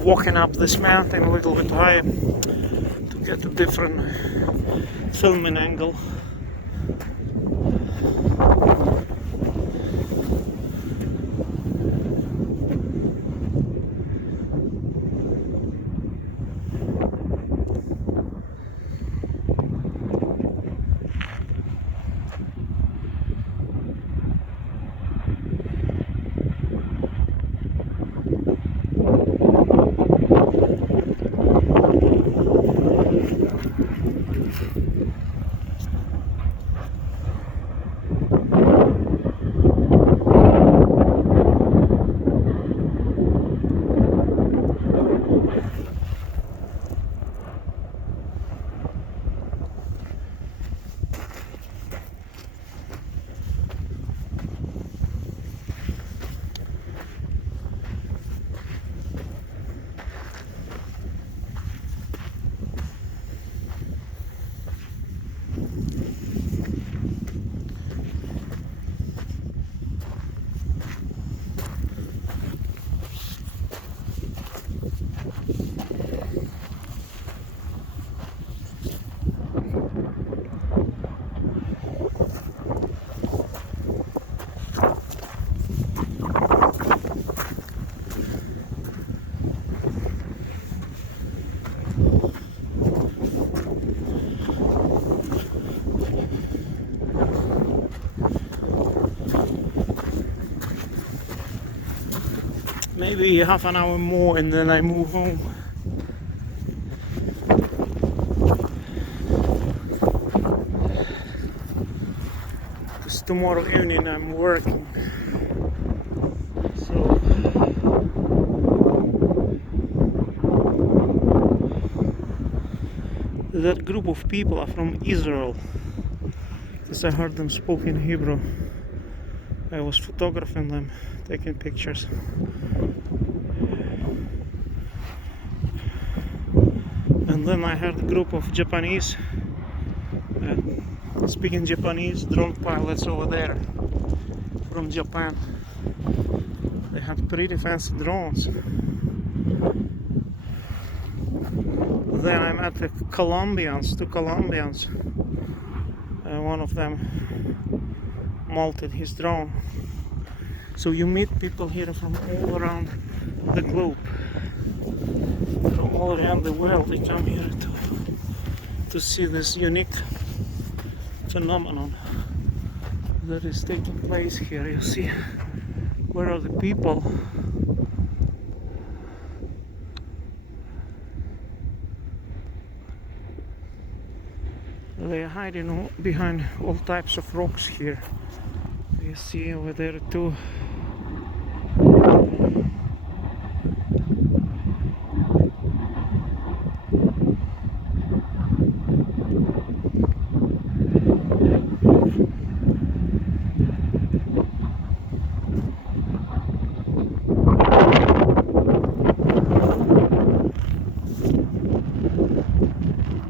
of walking up this mountain a little bit higher to get a different filming angle. Maybe half an hour more and then I move home. Because tomorrow evening I'm working. So that group of people are from Israel. Because I heard them spoke in Hebrew. I was photographing them, taking pictures. And then I heard a group of Japanese speaking Japanese drone pilots over there from Japan. They had pretty fancy drones. Then I met the Colombians, two Colombians. One of them mounted his drone. So you meet people here from all around the globe. From all around the world they come here to see this unique phenomenon that is taking place here. You see, where are the people? They are hiding behind all types of rocks here. You see over there too.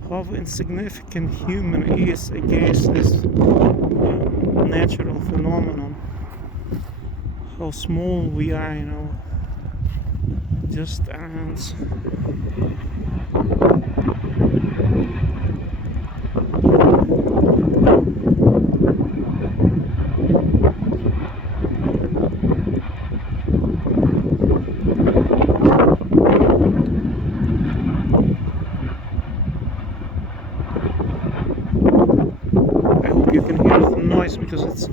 How insignificant human is against this natural phenomenon. How small we are, you know, just ants. You can hear the noise because it's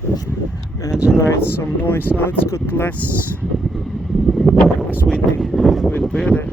generates some noise. Now it's got less windy, a bit better.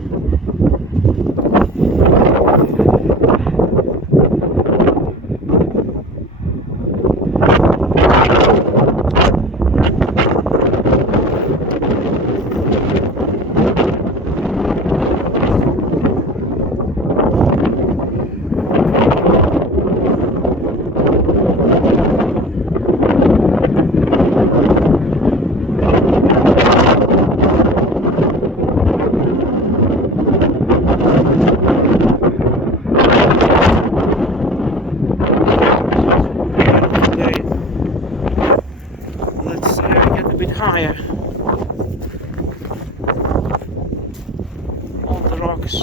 rocks.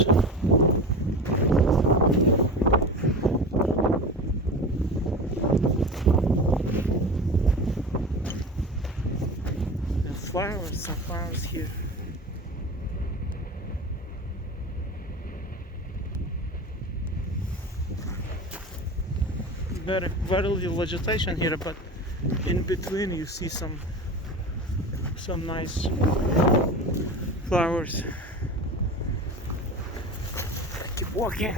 And flowers, some flowers here. Very little vegetation here, but in between you see some nice flowers. Keep walking.